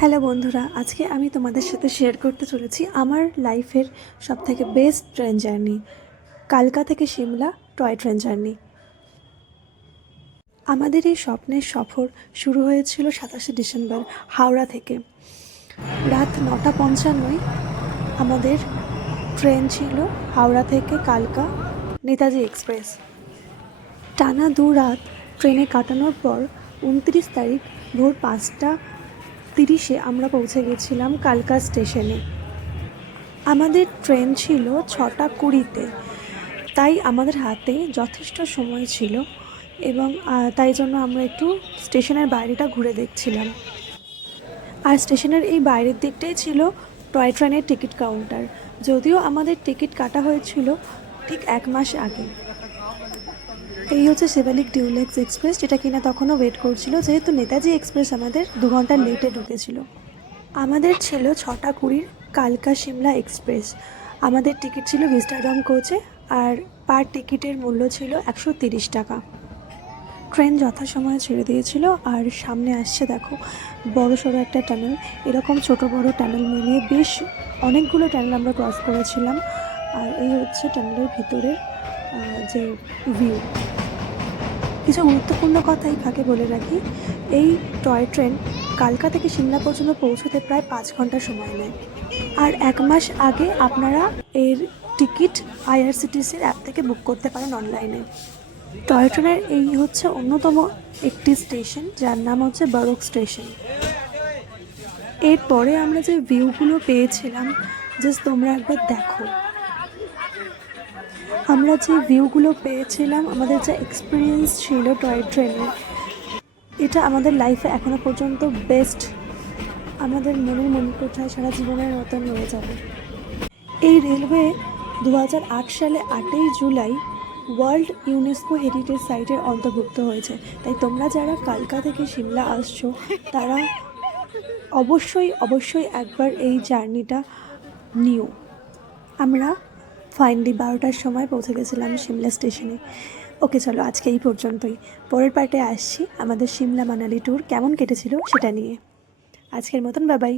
Hello বন্ধুরা, আজকে আমি তোমাদের সাথে শেয়ার করতে চলেছি আমার লাইফের সবথেকে বেস্ট ট্রেন জার্নি, কালকা থেকে সিমলা টয় ট্রেন জার্নি। আমাদের এই স্বপ্নের সফর শুরু হয়েছিল 27 ডিসেম্বর হাওড়া থেকে। রাত 9:55 আমাদের ট্রেন ছিল হাওড়া থেকে কালকা নেতাজি এক্সপ্রেস। টানা 2 রাত ট্রেনে কাটানোর পর 29 তারিখ ভোর 5:30 আমরা পৌঁছে গেছিলাম কালকা স্টেশনে। আমাদের ট্রেন ছিল 6:20-তে, তাই আমাদের হাতে যথেষ্ট সময় ছিল এবং তাই জন্য আমরা একটু স্টেশনের বাইরেটা ঘুরে দেখছিলাম। আর স্টেশনের এই বাইরের দিকটাই ছিল টয় ট্রেনের টিকিট কাউন্টার, যদিও আমাদের টিকিট কাটা হয়েছিল ঠিক 1 মাস আগে। এই হচ্ছে শিবালিক ডিউলেক্স এক্সপ্রেস, যেটা কিনা তখনও ওয়েট করছিল, যেহেতু নেতাজি এক্সপ্রেস আমাদের 2 ঘন্টা লেটে ঢুকেছিল। আমাদের ছিল 6:20 কালকা সিমলা এক্সপ্রেস। আমাদের টিকিট ছিল ভিস্টাডম কোচে, আর পার টিকিটের মূল্য ছিল 130 টাকা। ট্রেন যথাসময়ে ছেড়ে দিয়েছিল, আর সামনে আসছে দেখো বড় সড়ো একটা টানেল। এরকম ছোট বড় টানেল মিলিয়ে বেশ অনেকগুলো টানেল আমরা ক্রস করেছিলাম। আর এই হচ্ছে টানেলের ভিতরের যে ভিউ। কিছু গুরুত্বপূর্ণ কথা এই ফাঁকে বলে রাখি, এই টয় ট্রেন কালকা থেকে সিমলা পর্যন্ত পৌঁছতে প্রায় 5 ঘন্টা সময় নেয়। আর 1 মাস আগে আপনারা এর টিকিট আইআরসিটিসির অ্যাপ থেকে বুক করতে পারেন অনলাইনে। টয় ট্রেনের এই হচ্ছে অন্যতম একটি স্টেশন, যার নাম হচ্ছে বারোক স্টেশন। এরপরে আমরা যে ভিউগুলো পেয়েছিলাম, জাস্ট তোমরা একবার দেখো। আমরা যে ভিউগুলো পেয়েছিলাম, আমাদের যে এক্সপিরিয়েন্স ছিল টয় ট্রেনের, এটা আমাদের লাইফে এখনো পর্যন্ত বেস্ট। আমাদের মনের মণিকোঠায় সারা জীবনের মতন রয়ে যাবে। এই রেলওয়ে 2008 সালে 8ই জুলাই ওয়ার্ল্ড ইউনেস্কো হেরিটেজ সাইটের অন্তর্ভুক্ত হয়েছে। তাই তোমরা যারা কালকা থেকে সিমলা আসছো, তারা অবশ্যই একবার এই জার্নিটা নিও। আমরা ফাইনালি 12টার সময় পৌঁছে গেছিলাম সিমলা স্টেশনে। ওকে, চলো আজকে এই পর্যন্তই। পরের পার্টে আসছি আমাদের সিমলা মানালি ট্যুর কেমন কেটেছিল সেটা নিয়ে। আজকের মতন বাই বাই।